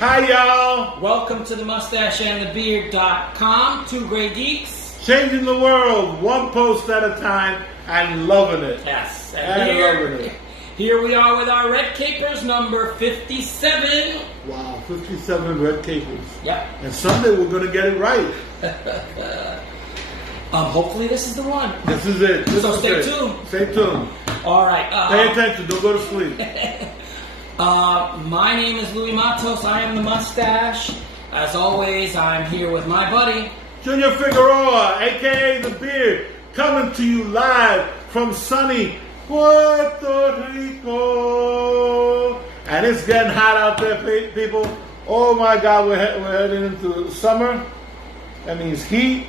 Hi, y'all. Welcome to the mustacheandthebeard.com. Two gray geeks. Changing the world one post at a time and loving it. Yes. And loving it. Here we are with our red capers number 57. Wow, 57 red capers. Yep. And someday we're going to get it right. Hopefully this is the one. This is it. So stay tuned. Stay tuned. All right. Pay attention. Don't go to sleep. My name is Louis Matos. I am the Mustache. As always, I'm here with my buddy Junior Figueroa, a.k.a. The Beard, coming to you live from sunny Puerto Rico. And it's getting hot out there, people. Oh my God, we're heading into summer. That means heat,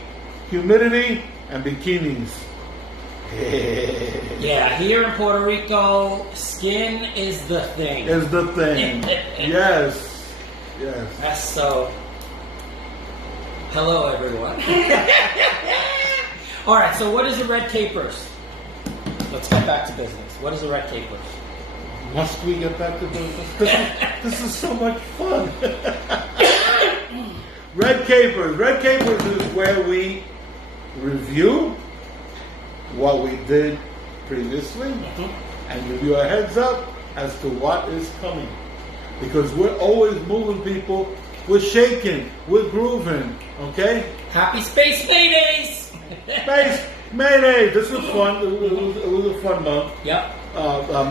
humidity, and bikinis. Yeah, here in Puerto Rico, skin is the thing. Is the thing. Yes. Yes. That's so. Hello, everyone. All right, so what is the red capers? Let's get back to business. What is the red capers? Must we get back to business? This is so much fun. Red capers. Red capers is where we review what we did previously and give you a heads up as to what is coming. Because we're always moving, people. We're shaking. We're grooving. Okay? Happy Space Maydays! Space Mayday. This was fun. It was a fun month. Yep.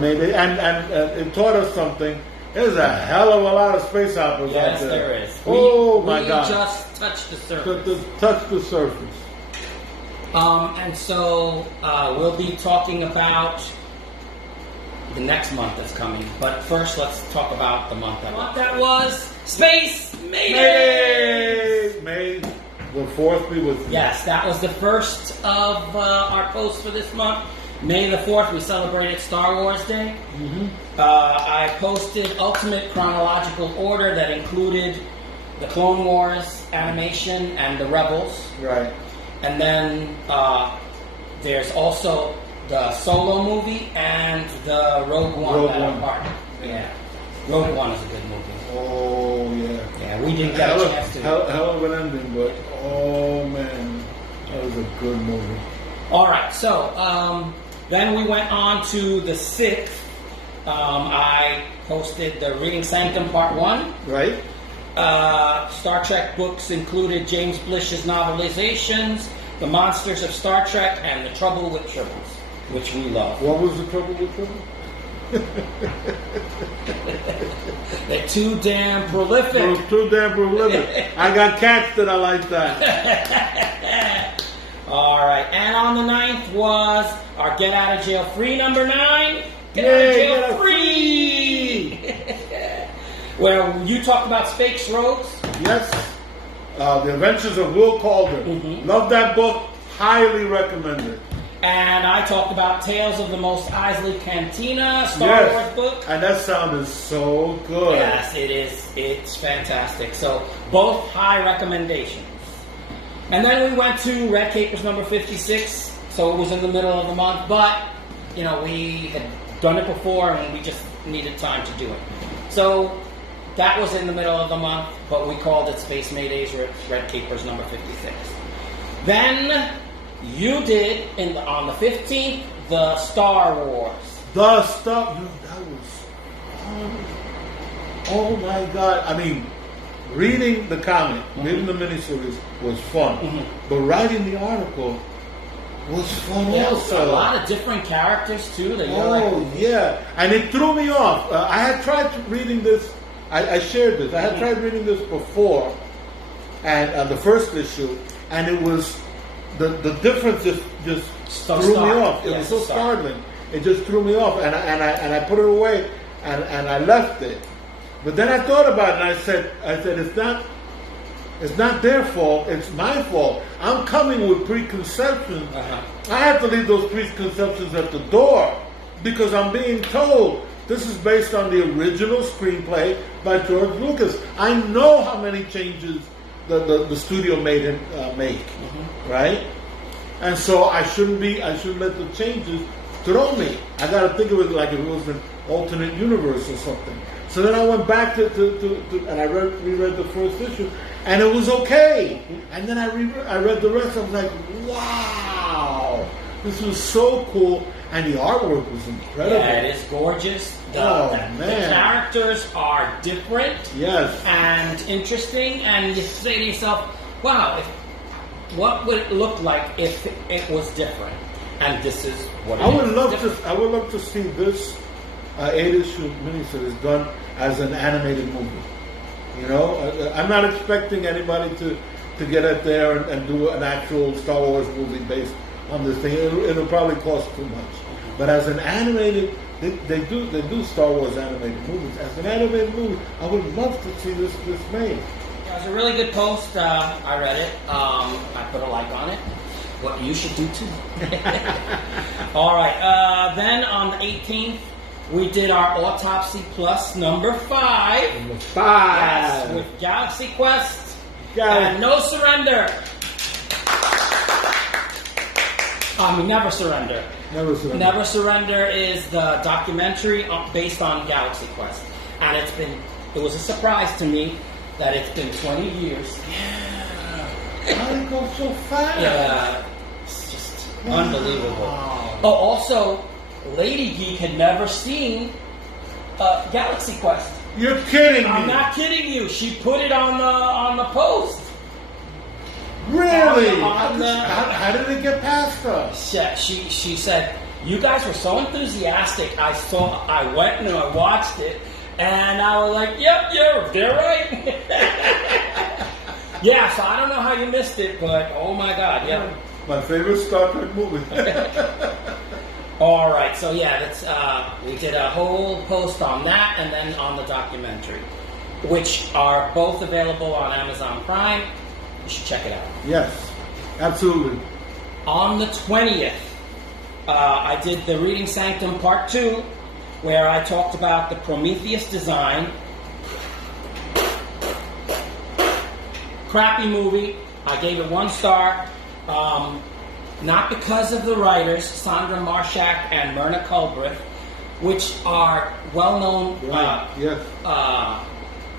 Mayday. And it taught us something. There's a hell of a lot of space operas out there. Yes, there is. My God. We just touched the surface. Touch the surface. And so we'll be talking about the next month that's coming. But first, let's talk about the month that was. Space Mayday! May the 4th be with you. Yes, that was the first of our posts for this month. May the 4th, we celebrated Star Wars Day. I posted Ultimate Chronological Order that included the Clone Wars animation and the Rebels. Right. And then there's also the Solo movie and the Rogue One. Part. Yeah. Rogue One is a good movie. Oh, yeah. Yeah, we didn't get a chance to. Hell of an ending, but oh, man. That was a good movie. All right, so then we went on to the 6th. I posted the Reading Sanctum Part 1. Right. Star Trek books included James Blish's novelizations, The Monsters of Star Trek, and The Trouble with Tribbles, which we love. What was The Trouble with Tribbles? They're too damn prolific. Too damn prolific. I got cats that I like that. All right, and on the 9th was our Get Out of Jail Free number 9. Get Yay, Out of Jail get Free! Where you talked about Space Rogues. Yes. The Adventures of Will Calder. Love that book. Highly recommended. And I talked about Tales of the Mos Eisley Cantina, Star Wars book. And that sounded so good. Yes, it is. It's fantastic. So both high recommendations. And then we went to Red Capers number 56. So it was in the middle of the month. But, you know, we had done it before and we just needed time to do it. So that was in the middle of the month, but we called it Space Maydays Red Capers number 56. Then you did, on the 15th, the Star Wars. The stuff, that was, oh my God. I mean, reading the comic, reading the miniseries was fun. But writing the article was fun also. A lot of different characters, too. That yeah. And it threw me off. I had tried reading this. I shared this. I had tried reading this before, and the first issue, and it was the difference just threw me off. It was so startling. It just threw me off, and I put it away, and I left it. But then I thought about it, and I said it's not their fault. It's my fault. I'm coming with preconceptions. I have to leave those preconceptions at the door because I'm being told. This is based on the original screenplay by George Lucas. I know how many changes the studio made him make, right? And so I shouldn't let the changes throw me. I got to think of it like if it was an alternate universe or something. So So then I went back to and I reread the first issue, and it was okay. And then I read the rest. I was like, wow, this was so cool, and the artwork was incredible. Yeah, it is gorgeous. The characters are different, yes, and interesting. And you say to yourself, wow, what would it look like if it was different? And this is what it I would is. love to see this 8-issue miniseries done as an animated movie. You know, I'm not expecting anybody to get out there and do an actual Star Wars movie based on this thing. It'll probably cost too much. But as an animated, they do Star Wars animated movies. As an animated movie, I would love to see this made. It was a really good post. I read it. I put a like on it. What you should do too. All right. Then on the 18th, we did our Autopsy Plus number 5. Number 5. Yes, with Galaxy Quest and No Surrender. Never Surrender. Never Surrender. Never Surrender is the documentary based on Galaxy Quest, and it was a surprise to me that it's been 20 years. How did it go so fast? Yeah, it's just unbelievable. Oh, also, Lady Geek had never seen Galaxy Quest. You're kidding me. I'm not kidding you. She put it on the post. Really? How did it get past us? Yeah, she said, you guys were so enthusiastic. I went and I watched it, and I was like, yep, they're right. Yeah, so I don't know how you missed it, but oh my God, yeah. My favorite Star Trek movie. All right, so yeah, that's we did a whole post on that, and then on the documentary, which are both available on Amazon Prime. You should check it out. Yes, absolutely. On the 20th, I did the Reading Sanctum Part 2, where I talked about the Prometheus design. Crappy movie. I gave it 1 star. Not because of the writers, Sandra Marshak and Myrna Culbreth, which are well-known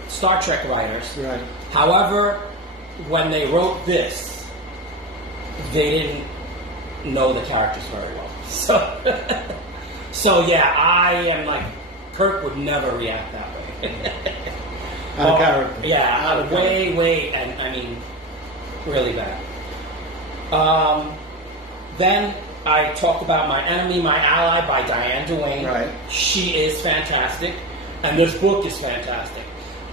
Star Trek writers. Right. However, when they wrote this, they didn't know the characters very well. So yeah, I am like, Kirk would never react that way. Out of character. Yeah, way, and I mean, really bad. Then I talked about My Enemy, My Ally by Diane Duane. Right. She is fantastic, and this book is fantastic.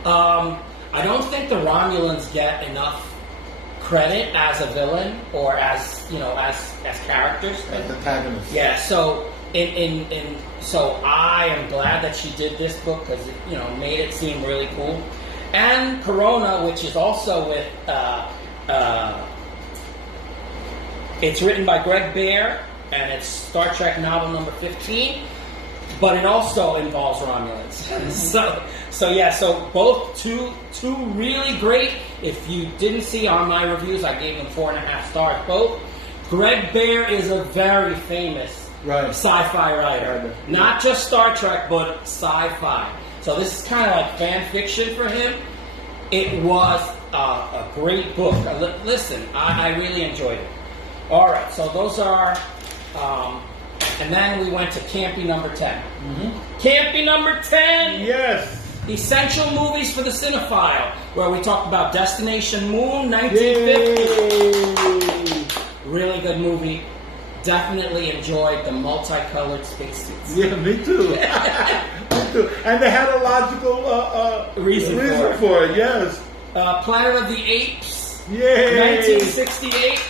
I don't think the Romulans get enough credit as a villain or as characters. As antagonists. Yeah. So so I am glad that she did this book because it made it seem really cool. And Corona, which is also with it's written by Greg Bear, and it's Star Trek novel number 15, but it also involves Romulans. So both two really great. If you didn't see on my reviews, I gave them 4.5 stars both. Greg Bear is a very famous sci-fi writer, not just Star Trek, but sci-fi. So this is kind of like fan fiction for him. It was a great book. Listen, I really enjoyed it. All right, so those are, and then we went to Campy number 10. Mm-hmm. Campy number 10! Yes! Essential Movies for the Cinephile, where we talked about Destination Moon, 1950. Yay. Really good movie. Definitely enjoyed the multicolored spacesuits. Yeah, me too. Me too. And they had a logical reason for it, yes. Planet of the Apes, Yay. 1968.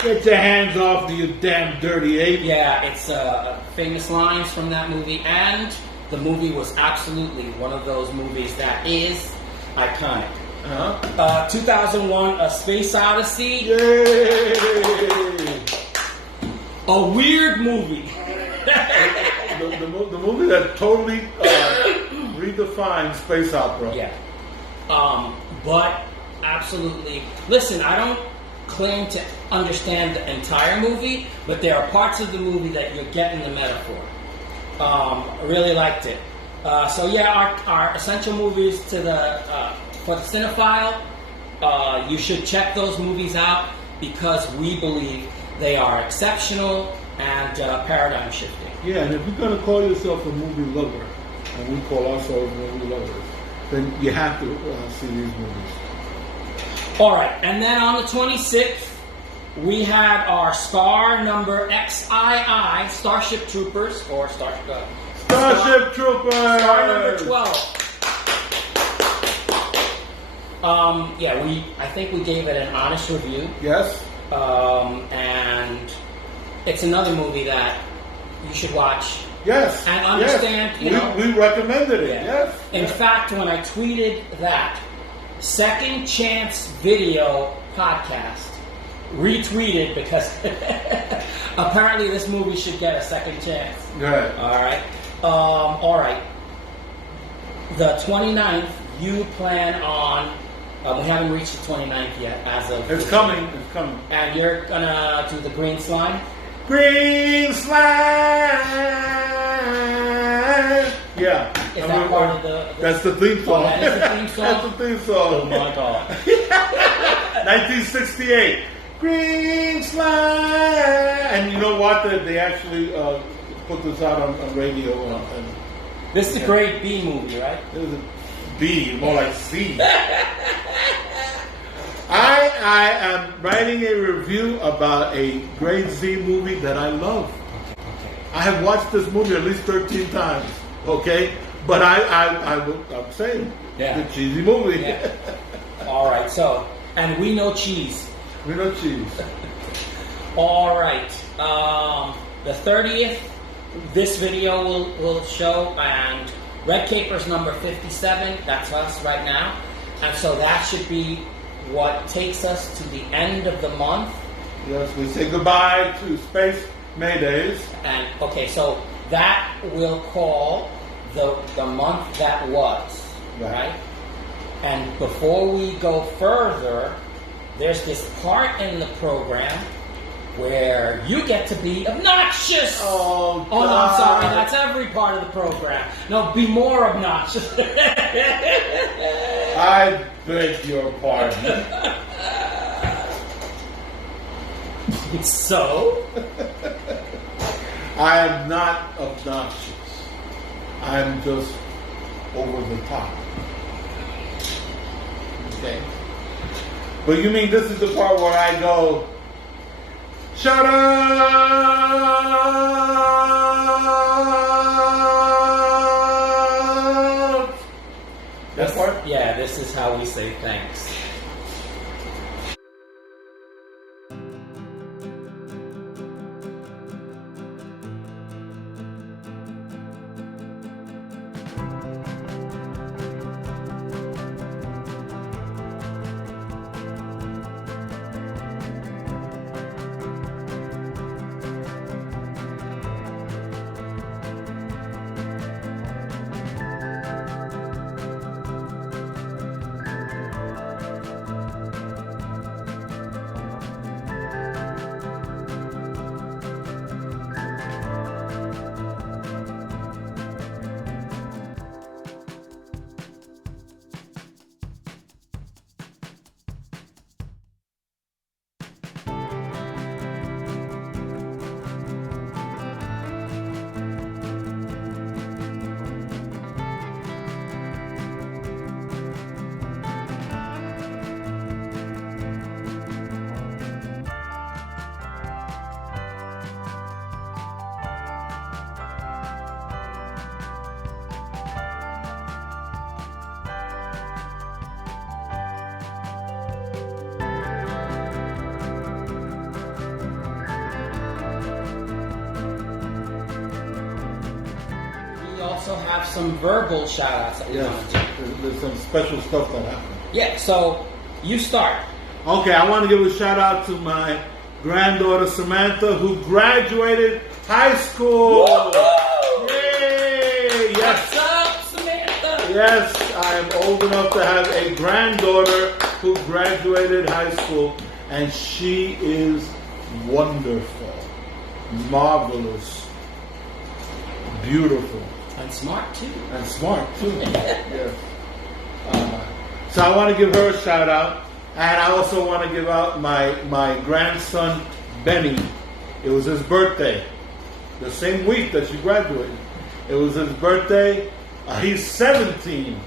Get your hands off me, you damn dirty ape. Yeah, it's famous lines from that movie, and the movie was absolutely one of those movies that is iconic. 2001, A Space Odyssey. Yay! A weird movie. the movie that totally redefined space opera. Yeah. But absolutely. Listen, I don't claim to understand the entire movie, but there are parts of the movie that you're getting the metaphor. I really liked it. So yeah, our essential movies to the for the cinephile. You should check those movies out because we believe they are exceptional and paradigm shifting. Yeah, and if you're going to call yourself a movie lover, and we call ourselves movie lovers, then you have to see these movies. All right, and then on the 26th, we have our star number XII, Starship Troopers, or Starship Troopers! Star number 12. I think we gave it an honest review. Yes. And it's another movie that you should watch. Yes. And understand, yes. We recommended it. Yeah. Yes. In fact, when I tweeted that, Second Chance Video Podcast retweeted because apparently this movie should get a second chance. Right. All right. The 29th, you plan on. We haven't reached the 29th yet, as of. It's coming. It's coming. And you're gonna do the green slime. Green slime. Yeah. Is that part of the? That's the theme song. Oh, that is the theme song. That's the theme song. Oh my god. 1968. Green slime. And you know what? They actually put this out on radio. And This is a great B movie, right? it was a B, more like C. I am writing a review about a grade Z movie that I love. Okay. I have watched this movie at least 13 times. Okay, but I'm saying Yeah. it's a cheesy movie. Yeah. All right. So, and we know cheese. We know cheese. All right. The 30th, this video will show, and Red Capers number 57. That's us right now, and so that should be what takes us to the end of the month. Yes, we say goodbye to Space Maydays. And okay, so that will call the month that was, right? And before we go further, there's this part in the program where you get to be obnoxious. Oh, no, I'm sorry. That's every part of the program. No, be more obnoxious. I beg your pardon. So? I am not obnoxious. I'm just over the top. Okay. But you mean this is the part where I go, shut up! That part? Yeah, this is how we say thanks. We also have some verbal shout-outs that we want to do. Yes, there's some special stuff that happened. Yeah, so you start. Okay, I want to give a shout out to my granddaughter Samantha, who graduated high school. Woo-hoo! Yay! Yes. What's up, Samantha? Yes, I am old enough to have a granddaughter who graduated high school, and she is wonderful, marvelous, beautiful. And smart too. And smart too. Yes. So I want to give her a shout out, and I also want to give out my grandson Benny. It was his birthday, the same week that she graduated. It was his birthday. He's 17.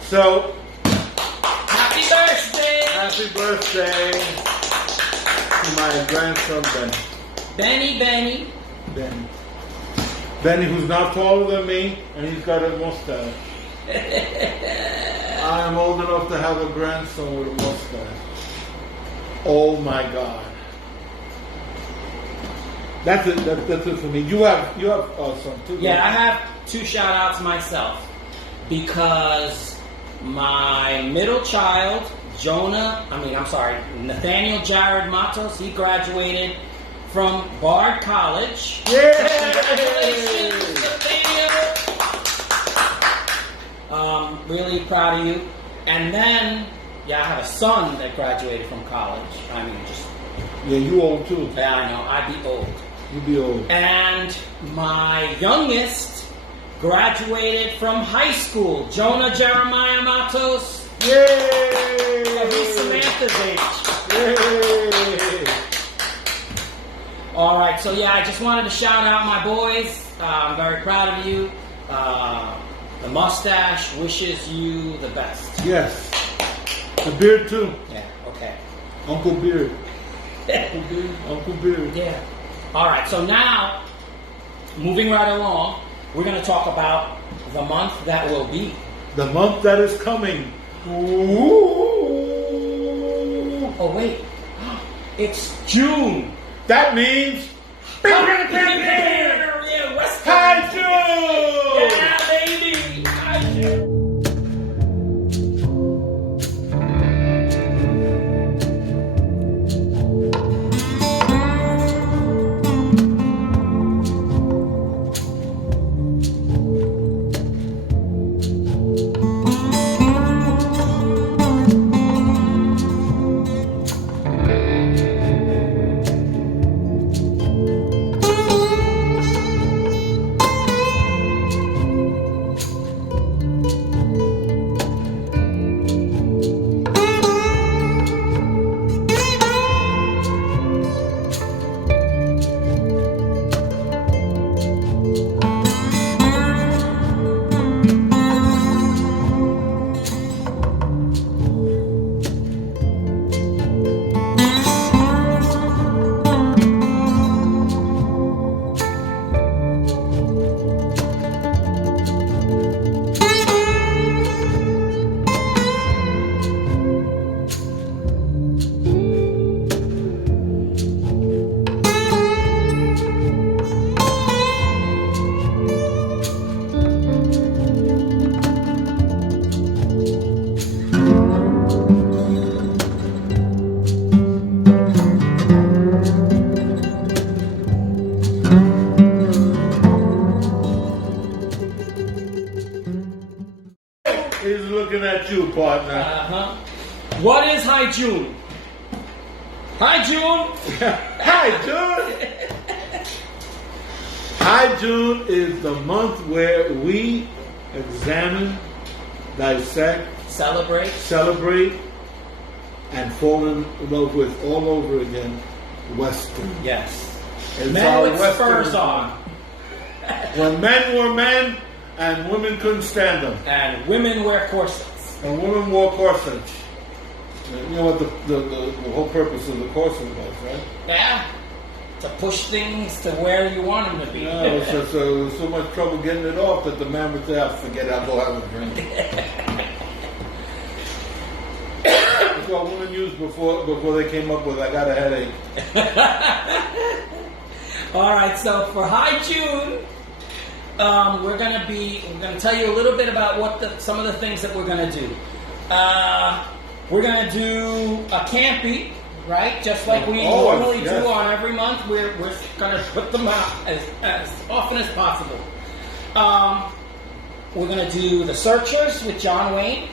So Happy birthday! happy birthday to my grandson Benny. Benny. Benny, who's now taller than me, and he's got a mustache. I am old enough to have a grandson with a mustache. Oh my God. That's it. That's it for me. You have some too. Yeah, I have 2 shout outs myself because my middle child, Nathaniel Jared Matos, he graduated from Bard College. Yay! Congratulations, Nathaniel! Really proud of you. And then, I have a son that graduated from college. Yeah, you old too. Yeah, I know. I'd be old. You be old. And my youngest graduated from high school, Jonah Jeremiah Matos. Yay! So he's Samantha's age. Yay! All right, so I just wanted to shout out my boys. I'm very proud of you. The Mustache wishes you the best. Yes. The beard too. Yeah, okay. Uncle Beard. Uncle Beard. Yeah. All right, so now, moving right along, we're going to talk about the month that will be. The month that is coming. Ooh. Oh, wait. It's June. That means... Yeah, Western. Hi, June! Yeah, baby. Hi, June. He's looking at you, partner. Uh-huh. What is High June? Hi, June. Hi, June. Hi, June is the month where we examine, dissect, celebrate, and fall in love with all over again Western. Yes. It's Men our with Western spurs on. When men were men and women couldn't stand them. And women wear corsets. And women wore corsets. You know what the whole purpose of the corset was, right? Yeah. To push things to where you want them to be. Yeah, it was so much trouble getting it off that the man would say, forget it, I'll go have a drink. That's what women used before they came up with, I got a headache. All right, so for High June, we're gonna tell you a little bit about some of the things that we're gonna do. We're gonna do a campy, right? Just like we normally do on every month. We're gonna put them out as often as possible. We're gonna do The Searchers with John Wayne.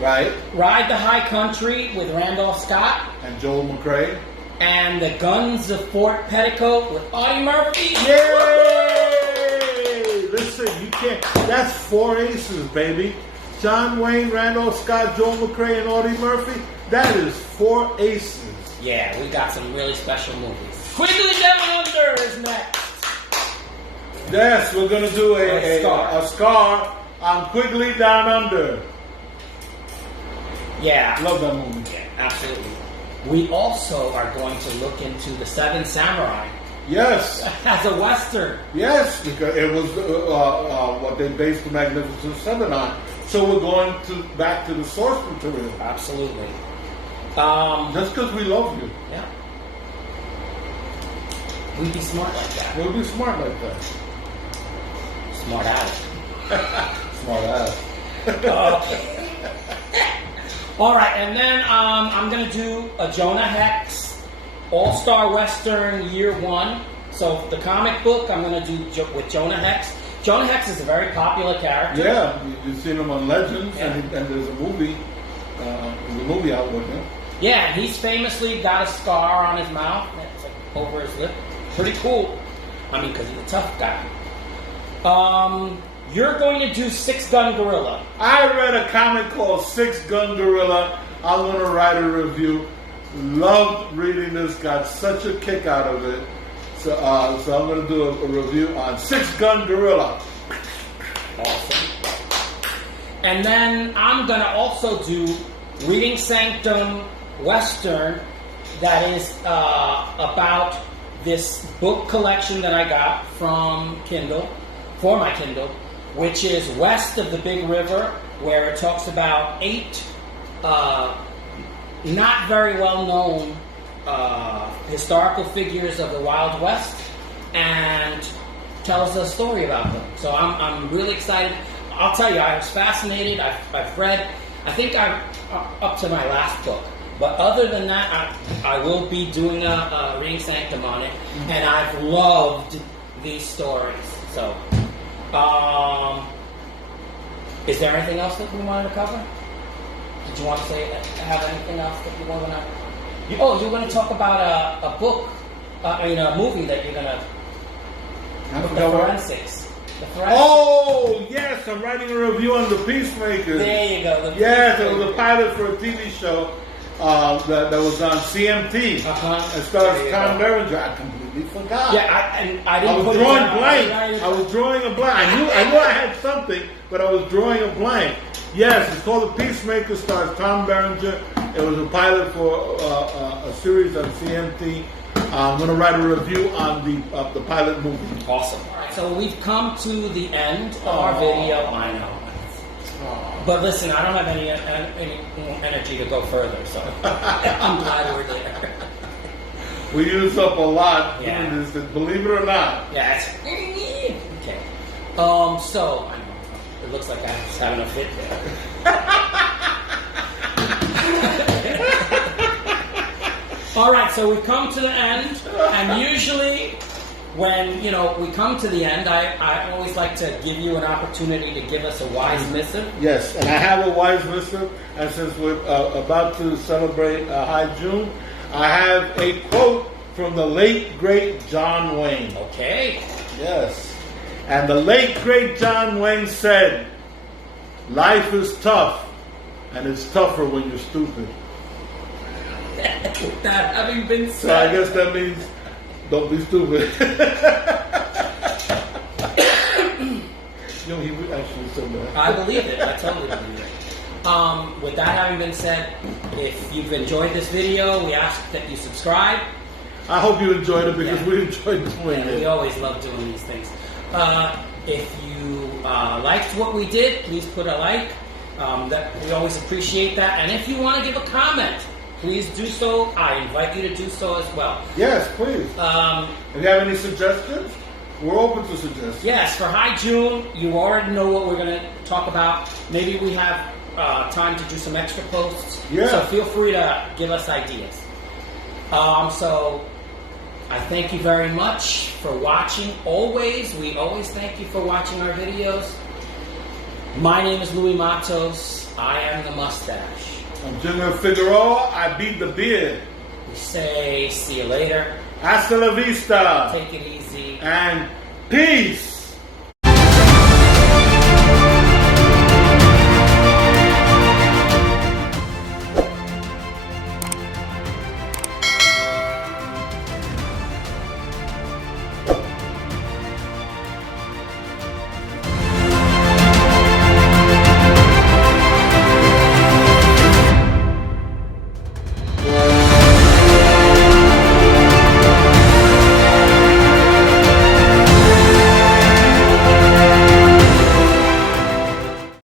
Right. Ride the High Country with Randolph Scott. And Joel McRae. And The Guns of Fort Petticoat with Audie Murphy. Yay! listen, you can't. That's 4 aces, baby. John Wayne, Randolph Scott, Joel McRae, and Audie Murphy. That is 4 aces. Yeah, we got some really special movies. Quigley Down Under is next. Yes, we're gonna do a scar on Quigley Down Under. Yeah. Love that movie. Yeah, absolutely. We also are going to look into The Seven Samurai. Yes. As a Western. Yes, because it was what they based the Magnificent Seven on. So we're going back to the source material. Absolutely. Just because we love you. Yeah. We'd be smart like that. We'll be smart like that. Smart ass. Smart ass. Okay. All right, and then I'm going to do a Jonah Hex All-Star Western Year 1. So the comic book I'm going to do with Jonah Hex. Jonah Hex is a very popular character. Yeah, you've seen him on Legends, Yeah. and there's a movie, out with him. Yeah, he's famously got a scar on his mouth. It's like over his lip. Pretty cool. I mean, because he's a tough guy. You're going to do Six Gun Gorilla. I read a comic called Six Gun Gorilla. I'm going to write a review. Loved reading this. Got such a kick out of it. So I'm going to do a review on Six Gun Gorilla. Awesome. And then I'm going to also do Reading Sanctum Western. That is about this book collection that I got from Kindle, for my Kindle, which is West of the Big River, where it talks about 8 not very well known historical figures of the Wild West, and tells a story about them. So I'm really excited. I'll tell you, I was fascinated. I've read, I think I'm up to my last book. But other than that, I will be doing a Reading Sanctum on it, and I've loved these stories. So, is there anything else that we wanted to cover? Did you want to have anything else that you want to? You're going to talk about a book, a movie that you're going to. The Forensics. Oh, yes, I'm writing a review on The Peacemaker. There you go. Yes, it was a pilot for a TV show that was on CMT. It stars Tom Berenger. I completely forgot. Yeah, I didn't. I was drawing blank. I was drawing a blank. I knew I had something, but I was drawing a blank. Yes, it's called The Peacemaker. Stars Tom Berenger. It was a pilot for a series on CMT. I'm going to write a review on the pilot movie. Awesome. All right, so we've come to the end of our video. I know. But listen, I don't have any energy to go further, so I'm glad we're there. We use up a lot. Yeah. Believe it or not. Yeah. Okay. So I know it looks like I'm just having a fit there. All right, so we've come to the end, and usually when we come to the end, I always like to give you an opportunity to give us a wise missive. Yes, and I have a wise missive, and since we're about to celebrate High June, I have a quote from the late, great John Wayne. Okay. Yes. And the late, great John Wayne said, "Life is tough, and it's tougher when you're stupid." That having been said. So I guess that means don't be stupid. He actually said that. I believe it. I totally believe it. With that having been said, if you've enjoyed this video, we ask that you subscribe. I hope you enjoyed it because we enjoyed doing it. We always love doing these things. If you liked what we did, please put a like. We always appreciate that. And if you want to give a comment, please do so. I invite you to do so as well. Yes, please. If you have any suggestions, we're open to suggestions. Yes, for High June, you already know what we're going to talk about. Maybe we have time to do some extra posts. Yeah. So feel free to give us ideas. So I thank you very much for watching. We always thank you for watching our videos. My name is Louis Matos. I am the Mustache. I'm Junior Figueroa. I beat the beard. We say, see you later. Hasta la vista. Take it easy. And peace.